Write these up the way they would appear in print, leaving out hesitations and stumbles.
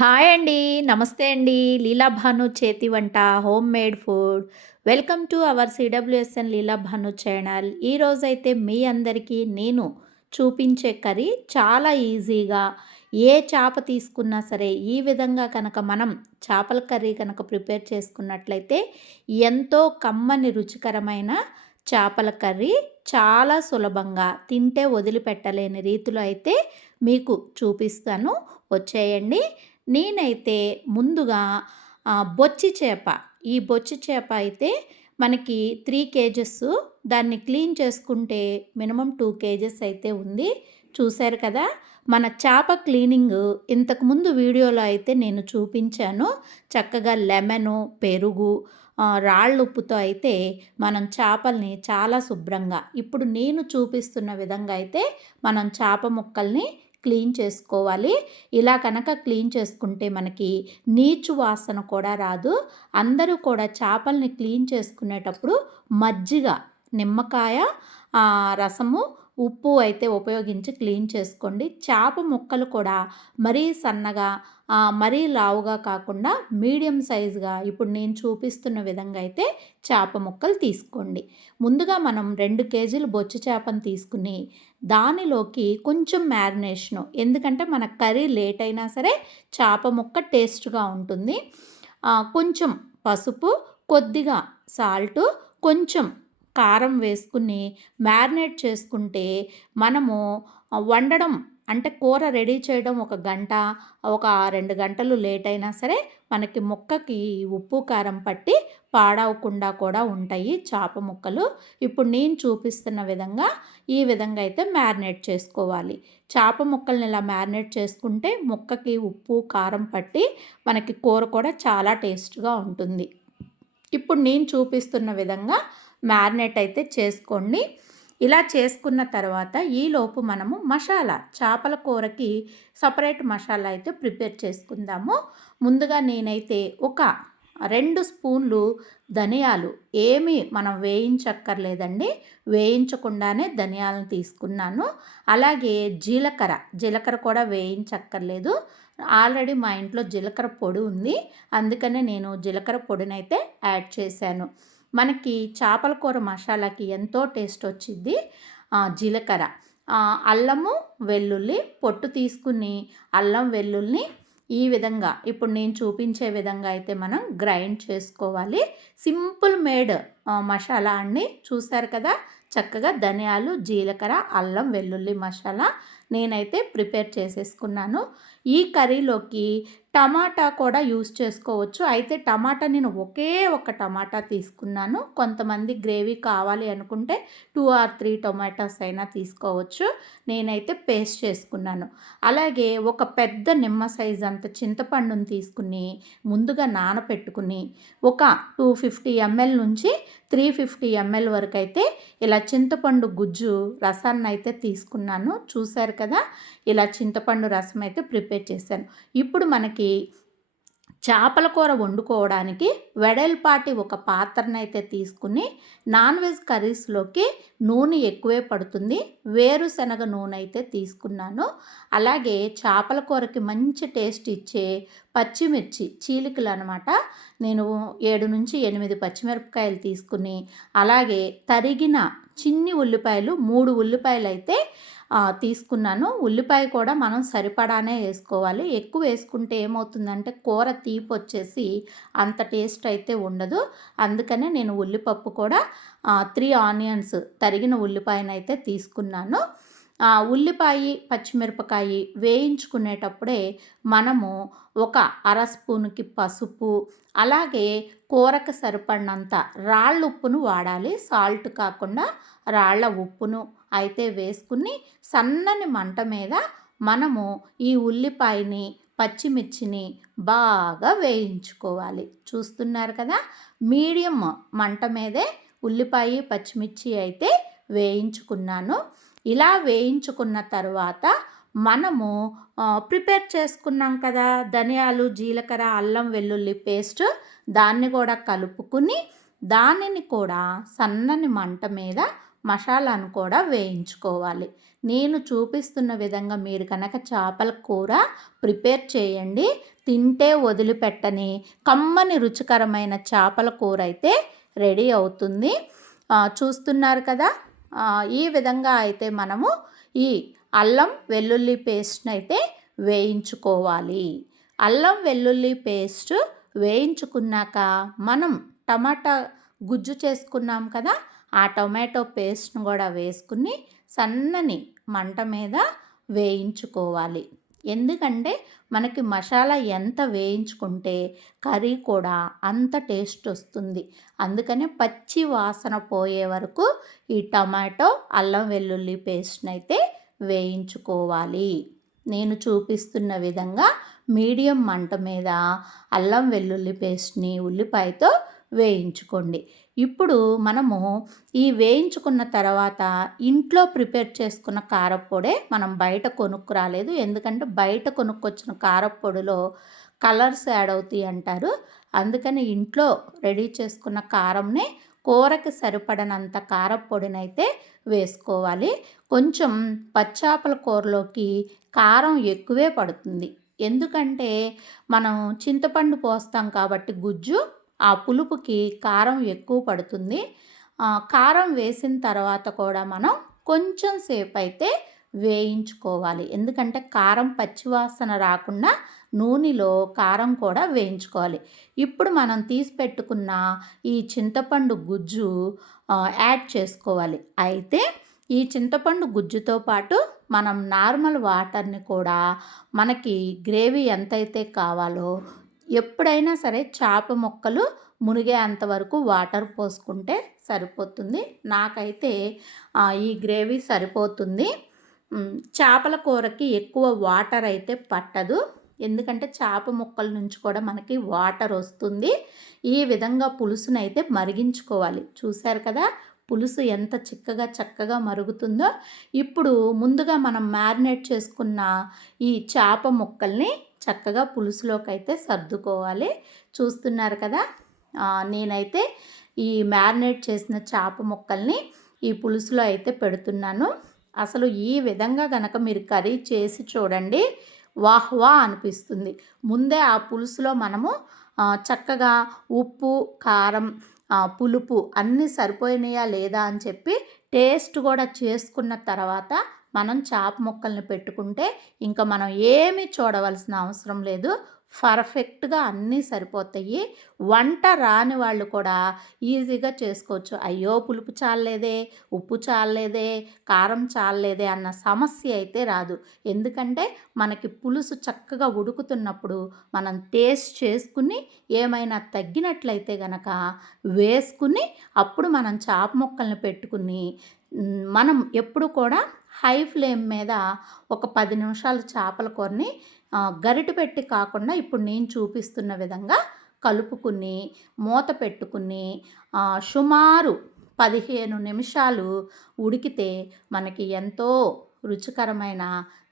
Hi అండి. నమస్తే అండి. లీలా భాను చేతి వంట home made food. Welcome to our CWSN Leela Bhanu channel. ఈరోజైతే మీ అందరికీ నేను చూపించే కర్రీ చాలా ఈజీగా ఏ చేప తీసుకున్నా సరే ఈ విధంగా కనుక మనం చేపల కర్రీ కనుక ప్రిపేర్ చేసుకున్నట్లయితే ఎంతో కమ్మని రుచికరమైన చేపల కర్రీ చాలా సులభంగా తింటే వదిలిపెట్టలేని రీతిలో అయితే మీకు చూపిస్తాను. వచ్చేయండి. నేనైతే ముందుగా బొచ్చి చేప, ఈ బొచ్చి చేప అయితే మనకి 3 కేజెస్, దాన్ని క్లీన్ చేసుకుంటే మినిమమ్ 2 కేజెస్ అయితే ఉంది. చూశారు కదా! మన చేప క్లీనింగ్ ఇంతకుముందు వీడియోలో అయితే నేను చూపించాను. చక్కగా లెమను, పెరుగు, రాళ్ళుప్పుతో అయితే మనం చేపల్ని చాలా శుభ్రంగా ఇప్పుడు నేను చూపిస్తున్న విధంగా అయితే మనం చేప ముక్కల్ని క్లీన్ చేసుకోవాలి. ఇలా కనుక క్లీన్ చేసుకుంటే మనకి నీచు వాసన కూడా రాదు. అందరూ కూడా చేపల్ని క్లీన్ చేసుకునేటప్పుడు మజ్జిగ, నిమ్మకాయ రసము, ఉప్పు అయితే ఉపయోగించి క్లీన్ చేసుకోండి. చేప ముక్కలు కూడా మరీ సన్నగా, మరీ లావుగా కాకుండా మీడియం సైజుగా ఇప్పుడు నేను చూపిస్తున్న విధంగా అయితే చేప ముక్కలు తీసుకోండి. ముందుగా మనం 2 కేజీలు బొచ్చు చేపను తీసుకుని దానిలోకి కొంచెం మ్యారినేషను, ఎందుకంటే మన కర్రీ లేట్ అయినా సరే చేప ముక్క టేస్ట్గా ఉంటుంది. కొంచెం పసుపు, కొద్దిగా సాల్టు, కొంచెం కారం వేసుకుని మ్యారినేట్ చేసుకుంటే మనము వండడం అంటే కూర రెడీ చేయడం 1 గంట, ఒక 2 గంటలు లేట్ అయినా సరే మనకి ముక్కకి ఉప్పు కారం పట్టి పాడవకుండా కూడా ఉంటాయి చేప ముక్కలు. ఇప్పుడు నేను చూపిస్తున్న విధంగా ఈ విధంగా అయితే మ్యారినేట్ చేసుకోవాలి. చేప ముక్కల్ని ఇలా మ్యారినేట్ చేసుకుంటే ముక్కకి ఉప్పు కారం పట్టి మనకి కూర కూడా చాలా టేస్ట్గా ఉంటుంది. ఇప్పుడు నేను చూపిస్తున్న విధంగా మ్యారినేట్ అయితే చేసుకోండి. ఇలా చేసుకున్న తర్వాత ఈలోపు మనము మసాలా, చేపల కూరకి సపరేట్ మసాలా అయితే ప్రిపేర్ చేసుకుందాము. ముందుగా నేనైతే ఒక 2 స్పూన్లు ధనియాలు, ఏమీ మనం వేయించక్కర్లేదండి, వేయించకుండానే ధనియాలను తీసుకున్నాను. అలాగే జీలకర్ర కూడా వేయించక్కర్లేదు. ఆల్రెడీ మా ఇంట్లో జీలకర్ర పొడి ఉంది, అందుకనే నేను జీలకర్ర పొడినైతే యాడ్ చేశాను. మనకి చేపల కూర మసాలాకి ఎంతో టేస్ట్ వచ్చింది జీలకర్ర. అల్లము, వెల్లుల్లి పొట్టు తీసుకుని అల్లం వెల్లుల్లిని ఈ విధంగా ఇప్పుడు నేను చూపించే విధంగా అయితే మనం గ్రైండ్ చేసుకోవాలి. సింపుల్ మేడ్ మసాలా అండి. చూస్తారు కదా, చక్కగా ధనియాలు, జీలకర్ర, అల్లం వెల్లుల్లి మసాలా నేనైతే ప్రిపేర్ చేసేసుకున్నాను. ఈ కర్రీలోకి టమాటా కూడా యూస్ చేసుకోవచ్చు. అయితే టమాటా నేను ఒకే ఒక టమాటా తీసుకున్నాను. కొంతమంది గ్రేవీ కావాలి అనుకుంటే 2 or 3 టొమాటోస్ అయినా తీసుకోవచ్చు. నేనైతే పేస్ట్ చేసుకున్నాను. అలాగే ఒక పెద్ద నిమ్మ సైజ్ అంత చింతపండుని తీసుకుని ముందుగా నానపెట్టుకుని ఒక 250 ml నుంచి 350 ml వరకు అయితే ఇలా చింతపండు గుజ్జు రసాన్ని అయితే తీసుకున్నాను. చూశారు కదా, ఇలా చింతపండు రసం అయితే ప్రిపేర్ చేశాను. ఇప్పుడు మనకి చేపల కూర వండుకోవడానికి వెడల్పాటి ఒక పాత్రనైతే తీసుకుని నాన్ వెజ్ కర్రీస్లోకి నూనె ఎక్కువే పడుతుంది, వేరుశనగ నూనె అయితే తీసుకున్నాను. అలాగే చేపల కూరకి మంచి టేస్ట్ ఇచ్చే పచ్చిమిర్చి చీలికలు అనమాట, నేను 7 నుంచి 8 పచ్చిమిరపకాయలు తీసుకుని అలాగే తరిగిన చిన్ని ఉల్లిపాయలు 3 ఉల్లిపాయలు అయితే తీసుకున్నాను. ఉల్లిపాయ కూడా మనం సరిపడానే వేసుకోవాలి. ఎక్కువ వేసుకుంటే ఏమవుతుందంటే కూర తీపి వచ్చేసి అంత టేస్ట్ అయితే ఉండదు. అందుకనే నేను ఉల్లిపప్పు కూడా 3 ఆనియన్స్ తరిగిన ఉల్లిపాయనైతే తీసుకున్నాను. ఉల్లిపాయ, పచ్చిమిరపకాయ వేయించుకునేటప్పుడే మనము ఒక అర స్పూన్కి పసుపు, అలాగే కూరకు సరిపడినంత రాళ్ళ ఉప్పును వాడాలి. సాల్ట్ కాకుండా రాళ్ళ ఉప్పును అయితే వేసుకుని సన్నని మంట మీద మనము ఈ ఉల్లిపాయని, పచ్చిమిర్చిని బాగా వేయించుకోవాలి. చూస్తున్నారు కదా, మీడియం మంట మీదే ఉల్లిపాయ, పచ్చిమిర్చి అయితే వేయించుకున్నాను. ఇలా వేయించుకున్న తర్వాత మనము ప్రిపేర్ చేసుకున్నాం కదా ధనియాలు, జీలకర్ర, అల్లం వెల్లుల్లి పేస్ట్, దాన్ని కూడా కలుపుకుని దానిని కూడా సన్నని మంట మీద మసాలాను కూడా వేయించుకోవాలి. నేను చూపిస్తున్న విధంగా మీరు కనుక చేపల కూర ప్రిపేర్ చేయండి. తింటే వదిలిపెట్టని కమ్మని రుచికరమైన చేపల కూర అయితే రెడీ అవుతుంది. చూస్తున్నారు కదా. ఈ విధంగా అయితే మనము ఈ అల్లం వెల్లుల్లి పేస్ట్ని అయితే వేయించుకోవాలి. అల్లం వెల్లుల్లి పేస్ట్ వేయించుకున్నాక మనం టమాటా గుజ్జు చేసుకున్నాం కదా, ఆ టొమాటో పేస్ట్ను కూడా వేసుకుని సన్నని మంట మీద వేయించుకోవాలి. ఎందుకంటే మనకి మసాలా ఎంత వేయించుకుంటే కర్రీ కూడా అంత టేస్ట్ వస్తుంది. అందుకనే పచ్చి వాసన పోయే వరకు ఈ టమాటో అల్లం వెల్లుల్లి పేస్ట్ని అయితే వేయించుకోవాలి. నేను చూపిస్తున్న విధంగా మీడియం మంట మీద అల్లం వెల్లుల్లి పేస్ట్ని ఉల్లిపాయతో వేయించుకోండి. ఇప్పుడు మనము ఈ వేయించుకున్న తర్వాత ఇంట్లో ప్రిపేర్ చేసుకున్న కారప్పొడే మనం బయట కొనుక్కురాలేదు. ఎందుకంటే బయట కొనుక్కొచ్చిన కారప్పొడిలో కలర్స్ యాడ్ అవుతాయి అంటారు. అందుకని ఇంట్లో రెడీ చేసుకున్న కారంని కూరకి సరిపడనంత కారప్పొడినైతే వేసుకోవాలి. కొంచెం పచ్చాపల కూరలోకి కారం ఎక్కువే పడుతుంది. ఎందుకంటే మనం చింతపండు పోస్తాం కాబట్టి గుజ్జు ఆ పులుపుకి కారం ఎక్కువ పడుతుంది. కారం వేసిన తర్వాత కూడా మనం కొంచెం సేపు అయితే వేయించుకోవాలి. ఎందుకంటే కారం పచ్చివాసన రాకుండా నూనెలో కారం కూడా వేయించుకోవాలి. ఇప్పుడు మనం తీసి పెట్టుకున్న ఈ చింతపండు గుజ్జు యాడ్ చేసుకోవాలి. అయితే ఈ చింతపండు గుజ్జుతో పాటు మనం నార్మల్ వాటర్ని కూడా మనకి గ్రేవీ ఎంతైతే కావాలో ఎప్పుడైనా సరే చేప ముక్కలు మునిగే అంతవరకు వాటర్ పోసుకుంటే సరిపోతుంది. నాకైతే ఈ గ్రేవీ సరిపోతుంది. చేపల కూరకి ఎక్కువ వాటర్ అయితే పట్టదు. ఎందుకంటే చేప ముక్కల నుంచి కూడా మనకి వాటర్ వస్తుంది. ఈ విధంగా పులుసునైతే మరిగించుకోవాలి. చూశారు కదా పులుసు ఎంత చక్కగా మరుగుతుందో. ఇప్పుడు ముందుగా మనం మ్యారినేట్ చేసుకున్న ఈ చేప ముక్కల్ని చక్కగా పులుసులోకి అయితే సర్దుకోవాలి. చూస్తున్నారు కదా, నేనైతే ఈ మ్యారినేట్ చేసిన చేప ముక్కల్ని ఈ పులుసులో అయితే పెడుతున్నాను. అసలు ఈ విధంగా గనక మీరు కర్రీ చేసి చూడండి, వాహ్ వాహ్ అనిపిస్తుంది. ముందే ఆ పులుసులో మనము చక్కగా ఉప్పు, కారం, పులుపు అన్నీ సరిపోయినాయా లేదా అని చెప్పి టేస్ట్ కూడా చేసుకున్న తర్వాత మనం చేప ముక్కల్ని పెట్టుకుంటే ఇంకా మనం ఏమీ చూడవలసిన అవసరం లేదు. పర్ఫెక్ట్గా అన్నీ సరిపోతాయి. వంట రాని వాళ్ళు కూడా ఈజీగా చేసుకోవచ్చు. అయ్యో పులుపు చాలలేదే, ఉప్పు చాలలేదే, కారం చాలలేదే అన్న సమస్య అయితే రాదు. ఎందుకంటే మనకి పులుసు చక్కగా ఉడుకుతున్నప్పుడు మనం టేస్ట్ చేసుకుని ఏమైనా తగ్గినట్లయితే గనక వేసుకుని అప్పుడు మనం చేప ముక్కల్ని పెట్టుకుని మనం ఎప్పుడు కూడా హై ఫ్లేమ్ మీద ఒక 10 నిమిషాలు చేపల కూరని గరిటె పెట్టి కాకుండా ఇప్పుడు నేను చూపిస్తున్న విధంగా కలుపుకుని మూత పెట్టుకుని సుమారు 15 నిమిషాలు ఉడికితే మనకి ఎంతో రుచికరమైన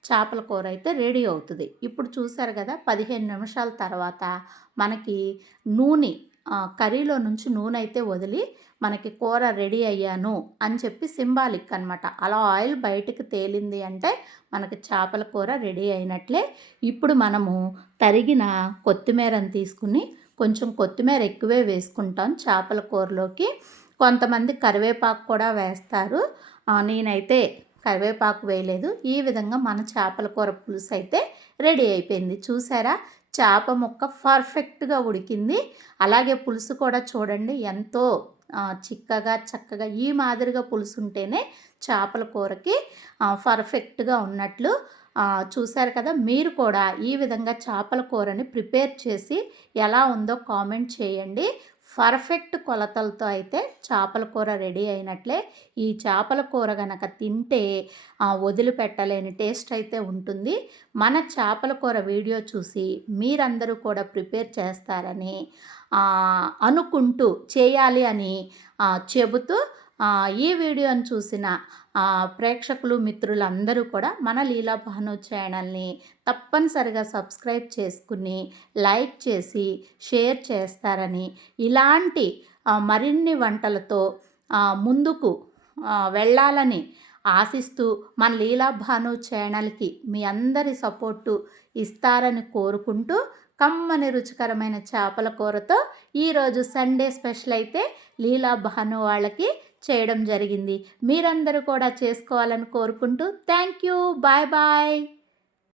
చేపల కూర అయితే రెడీ అవుతుంది. ఇప్పుడు చూసారు కదా 15 నిమిషాల తర్వాత మనకి నూనె కర్రీలో నుంచి నూనె అయితే వదిలి మనకి కూర రెడీ అయ్యాను అని చెప్పి సింబాలిక్ అనమాట. అలా ఆయిల్ బయటకు తేలింది అంటే మనకి చేపల కూర రెడీ అయినట్లే. ఇప్పుడు మనము తరిగిన కొత్తిమీరని తీసుకుని కొంచెం కొత్తిమీర ఎక్కువే వేసుకుంటాం చేపల కూరలోకి. కొంతమంది కరివేపాకు కూడా వేస్తారు. నేనైతే కరివేపాకు వేయలేదు. ఈ విధంగా మన చేపల కూర పులుసు అయితే రెడీ అయిపోయింది. చూసారా చేప ముక్క పర్ఫెక్ట్గా ఉడికింది. అలాగే పులుసు కూడా చూడండి ఎంతో చక్కగా ఈ మాదిరిగా పులుసు ఉంటేనే చేపల కూరకి పర్ఫెక్ట్గా ఉన్నట్లు. చూశారు కదా, మీరు కూడా ఈ విధంగా చేపల కూరని ప్రిపేర్ చేసి ఎలా ఉందో కామెంట్ చేయండి. పర్ఫెక్ట్ కొలతలతో అయితే చేపల కూర రెడీ అయినట్లే. ఈ చేపల కూర గనక తింటే వదిలిపెట్టలేని టేస్ట్ అయితే ఉంటుంది. మన చేపల కూర వీడియో చూసి మీరందరూ కూడా ప్రిపేర్ చేస్తారని అనుకుంటూ చేయాలి అని చెబుతూ ఈ వీడియోని చూసిన ప్రేక్షకులు మిత్రులందరూ కూడా మన లీలా భాను ఛానల్ని తప్పనిసరిగా సబ్స్క్రైబ్ చేసుకుని లైక్ చేసి షేర్ చేస్తారని, ఇలాంటి మరిన్ని వంటలతో ముందుకు వెళ్ళాలని ఆశిస్తూ మన లీలా భాను ఛానల్కి మీ అందరి సపోర్టు ఇస్తారని కోరుకుంటూ కమ్మని రుచికరమైన చేపల కూరతో ఈరోజు సండే స్పెషల్ అయితే లీలా భాను వాళ్ళకి చేయడం జరిగింది. మీరందరూ కూడా చేసుకోవాలని కోరుకుంటూ థ్యాంక్ యూ. Bye bye.